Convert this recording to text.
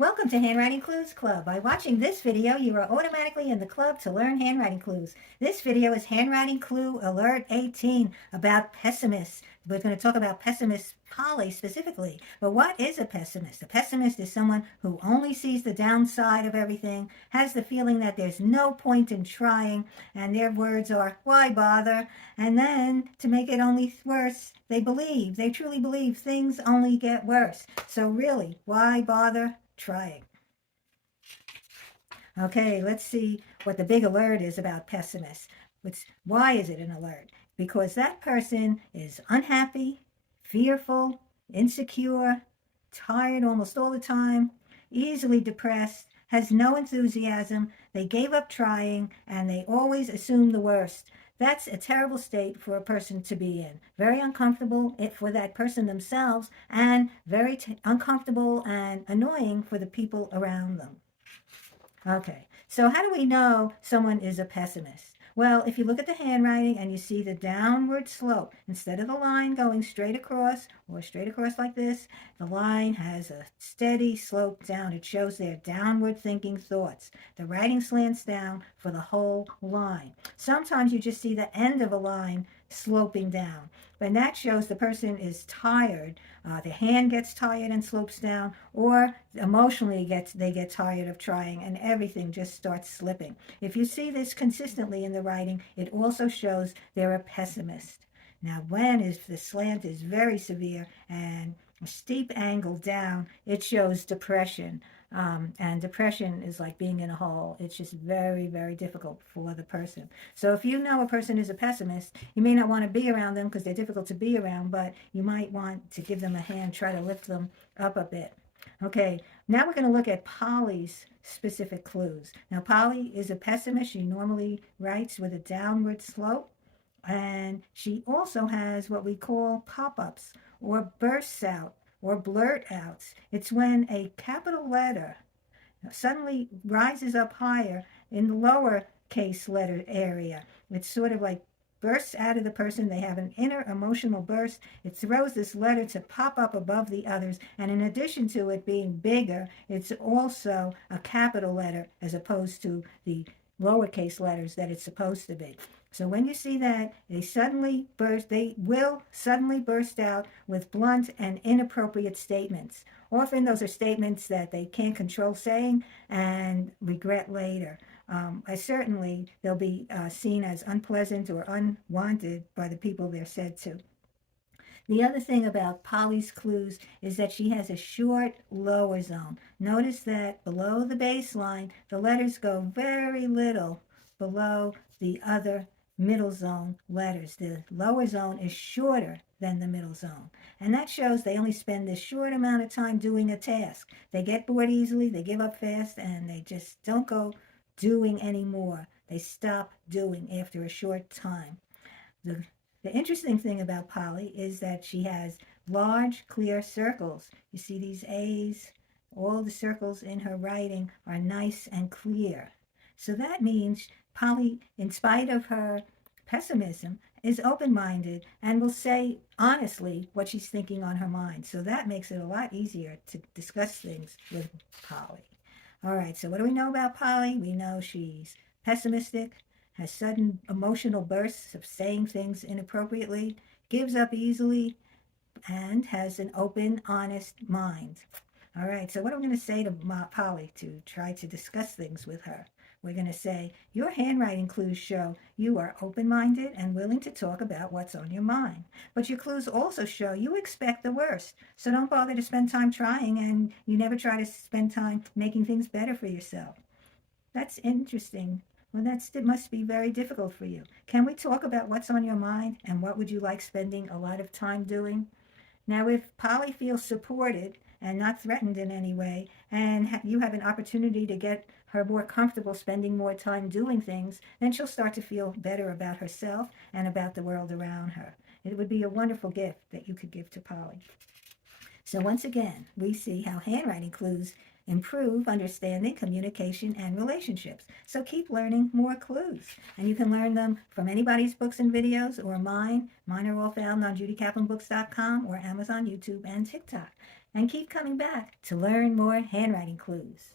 Welcome to Handwriting Clues Club. By watching this video, you are automatically in the club to learn handwriting clues. This video is Handwriting Clue Alert 18 about pessimists. We're going to talk about pessimist Polly specifically. But what is a pessimist? A pessimist is someone who only sees the downside of everything, has the feeling that there's no point in trying, and their words are, why bother? And then, to make it only worse, they truly believe things only get worse. So really, why bother trying? Okay, let's see what the big alert is about pessimists. Why is it an alert? Because that person is unhappy, fearful, insecure, tired almost all the time, easily depressed, has no enthusiasm, they gave up trying, and they always assume the worst. That's a terrible state for a person to be in. Very uncomfortable for that person themselves, and very uncomfortable and annoying for the people around them. Okay, so how do we know someone is a pessimist? Well, if you look at the handwriting and you see the downward slope, instead of the line going straight across or straight across like this, the line has a steady slope down. It shows their downward thinking thoughts. The writing slants down for the whole line. Sometimes you just see the end of a line sloping down, and that shows the person is tired. The hand gets tired and slopes down, or emotionally they get tired of trying and everything just starts slipping. If you see this consistently in the writing, it also shows they're a pessimist. Now, if the slant is very severe and a steep angle down, it shows depression. And depression is like being in a hole. It's just very, very difficult for the person. So if you know a person is a pessimist, you may not want to be around them because they're difficult to be around, but you might want to give them a hand, try to lift them up a bit. Okay, now we're going to look at Polly's specific clues. Now, Polly is a pessimist. She normally writes with a downward slope, and she also has what we call pop-ups or bursts out or blurt outs. It's when a capital letter suddenly rises up higher in the lower case letter area. It's sort of like bursts out of the person. They have an inner emotional burst. It throws this letter to pop up above the others. And in addition to it being bigger, it's also a capital letter as opposed to the lowercase letters that it's supposed to be. So when you see that, they will suddenly burst out with blunt and inappropriate statements. Often those are statements that they can't control saying and regret later. Certainly, they'll be seen as unpleasant or unwanted by the people they're said to. The other thing about Polly's clues is that she has a short lower zone. Notice that below the baseline, the letters go very little below the other middle zone letters. The lower zone is shorter than the middle zone. And that shows they only spend this short amount of time doing a task. They get bored easily, they give up fast, and they just don't go doing anymore. They stop doing after a short time. The interesting thing about Polly is that she has large, clear circles. You see these A's? All the circles in her writing are nice and clear. So that means Polly, in spite of her pessimism, is open-minded and will say honestly what she's thinking on her mind. So that makes it a lot easier to discuss things with Polly. All right, so what do we know about Polly? We know she's pessimistic, has sudden emotional bursts of saying things inappropriately, gives up easily, and has an open, honest mind. All right, so what am I going to say to Polly to try to discuss things with her? We're going to say, your handwriting clues show you are open-minded and willing to talk about what's on your mind. But your clues also show you expect the worst. So don't bother to spend time trying, and you never try to spend time making things better for yourself. That's interesting. Well, it must be very difficult for you. Can we talk about what's on your mind and what would you like spending a lot of time doing? Now, if Polly feels supported and not threatened in any way, and you have an opportunity to get her more comfortable spending more time doing things, then she'll start to feel better about herself and about the world around her. It would be a wonderful gift that you could give to Polly. So once again, we see how handwriting clues improve understanding, communication, and relationships. So keep learning more clues. And you can learn them from anybody's books and videos or mine. Mine are all found on judycaplanbooks.com or Amazon, YouTube, and TikTok. and keep coming back to learn more handwriting clues.